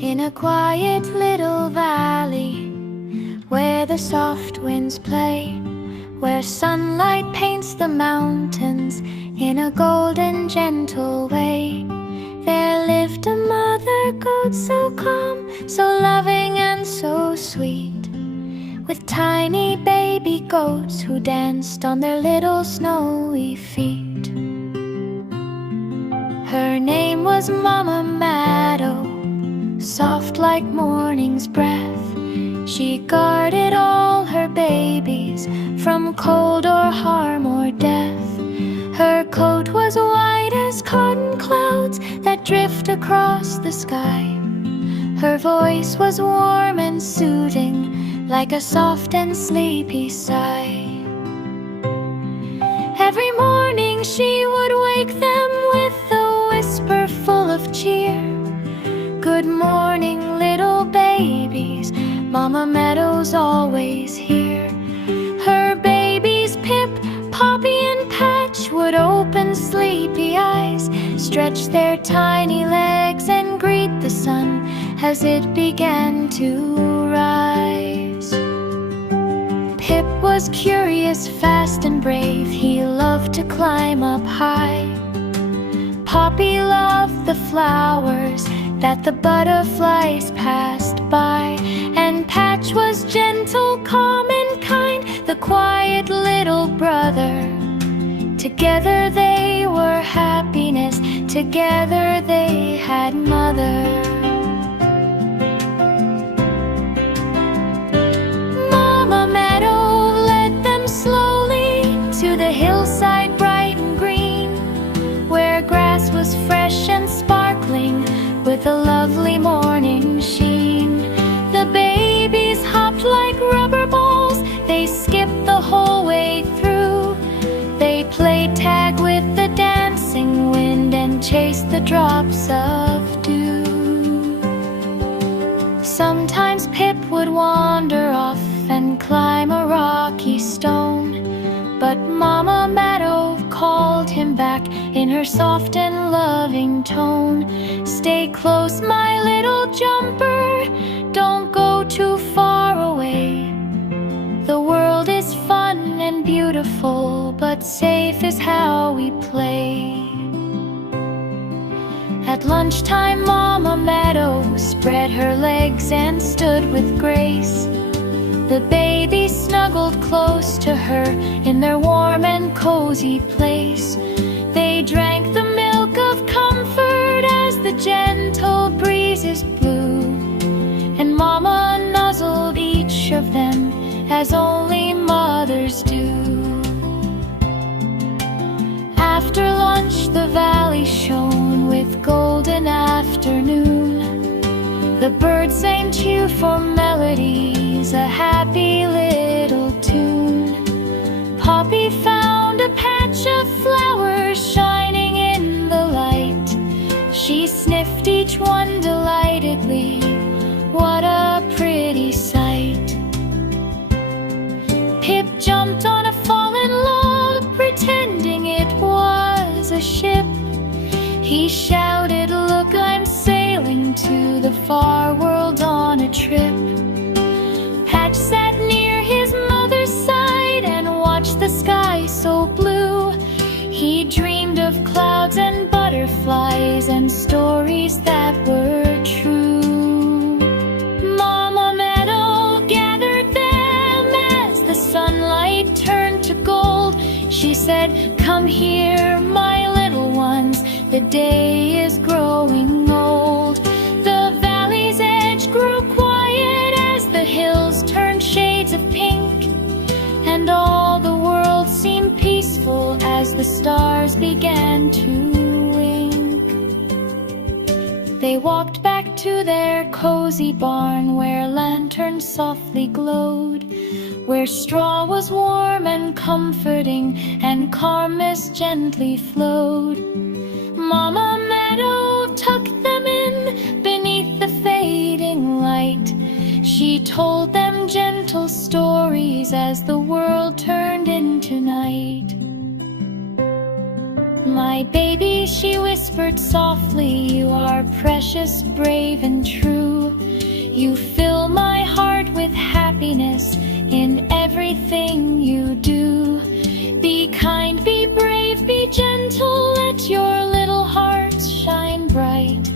in a quiet little valley where the soft winds play, where sunlight paints the mountains in a golden, gentle way. There lived a mother goat so calm, so loving and so sweet, with tiny baby goats who danced on their little snowy feet. Her name was Mama Meadow, soft like morning's breath. She guarded all her babies from cold or harm or death. Her coat was white as cotton clouds that drift across the sky. Her voice was warm and soothing, like a soft and sleepy sigh. Every morning she would wake them with a whisper full of cheer. Good morning, little babies, Mama Meadow's always here. Her babies, Pip, Poppy, and Patch, would open sleepy eyes, stretch their tiny legs, and greet the sun as it began to rise. Pip was curious, fast, and brave. He loved to climb up high. Poppy loved the flowers that the butterflies passed by, and Patch was gentle, calm, and kind, the quiet little brother. Together they were happiness, together they had mother. Mama Meadow led them slowly to the hillside bright and green, where grass was fresh and sparkling with a lovely morning sheen. The babies hopped like rubber balls, they skipped the whole way through. They played tag with the dancing wind and chased the drops of dew. Sometimes Pip would wander off and climb a rocky stone, but Mama Meadow called him back in her soft and loving tone. Stay close, my little jumper, don't go too far away. The world is fun and beautiful, but safe is how we play. At lunchtime, Mama Meadow spread her legs and stood with grace. The babies snuggled close to her in their warm and cozy place. They drank the milk of comfort as the gentle breezes blew, and Mama nuzzled each of them as only mothers do. After lunch, the valley shone with golden afternoon. The birds sang cheerful melodies, a happy little tune. Poppy found a patch of flowers shining in the light. She sniffed each one delightedly. What a pretty sight. Pip jumped on a fallen log, pretending it was a ship. He shouted, "Look, I'm sailing to the far world on a trip." Patch sat near his mother's side and watched the sky so blue. He dreamed of clouds and butterflies and stories that were true. Mama Meadow gathered them as the sunlight turned to gold. She said, "Come here, my little ones, the day is growing old." The valley's edge grew quiet as the hills turned shades of pink, and all the world seemed peaceful as the stars began to wink. They walked back to their cozy barn where lanterns softly glowed, where straw was warm and comforting and calm mist gently flowed. Mama Meadow tucked them in beneath the fading light. She told them gentle stories as the world turned into night. My baby, she whispered softly, you are precious, brave, and true. You fill my heart with happiness in everything you do. Be kind, be brave, be gentle, let your little heart shine bright.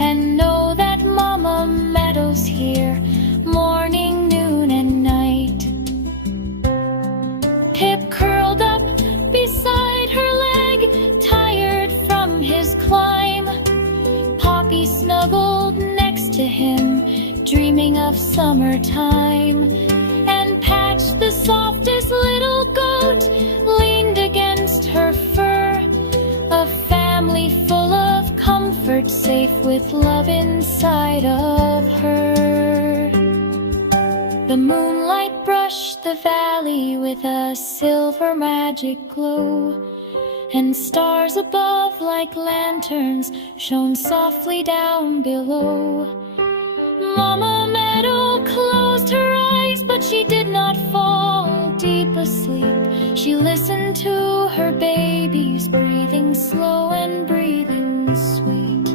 And know that Mama Meadow's here, morning, noon, and night. Pip curled up beside her leg, tired from his climb. Poppy snuggled next to him, dreaming of summertime. And Patch, the softest little goat, leaned against her fur. A family full of comfort, safe with love inside of her. The moonlight brushed the valley with a silver magic glow, and stars above like lanterns shone softly down below. Mama Meadow closed her eyes, but she did not fall deep asleep. She listened to her babies, breathing slow and breathing sweet.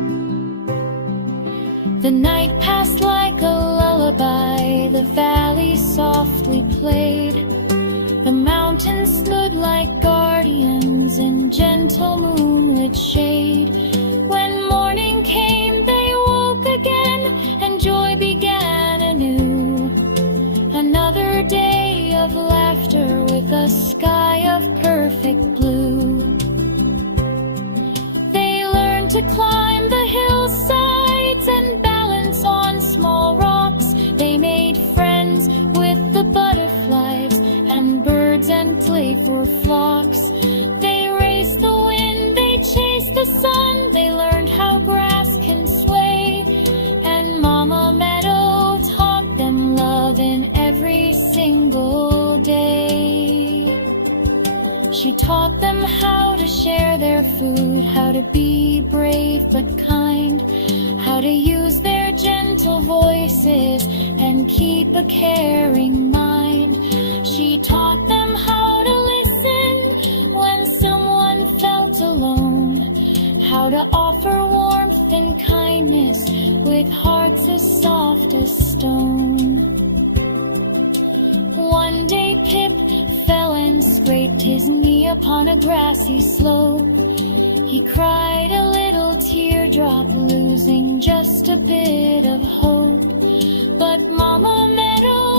The night passed like a lullaby, the valley softly played. The mountains stood like guardians in gentle moonlit shade. When morning came, they woke again, and joy began anew. Another day of laughter with a sky of perfect blue. They learned to climb the hillsides and balance on small rocks. They made friends with the butterflies and birds and playful flocks. They raced the wind, they chased the sun. They learned how grass can sway, and Mama Meadow taught them love in every single day. She taught them how to share their food, how to be brave but kind, how to use their gentle voices and keep a caring mind. She taught them how to listen when someone felt alone, how to offer warmth and kindness with hearts as soft as stone. One day Pip fell and scraped his knee upon a grassy slope. He cried a little teardrop, losing just a bit of hope. But Mama Meadow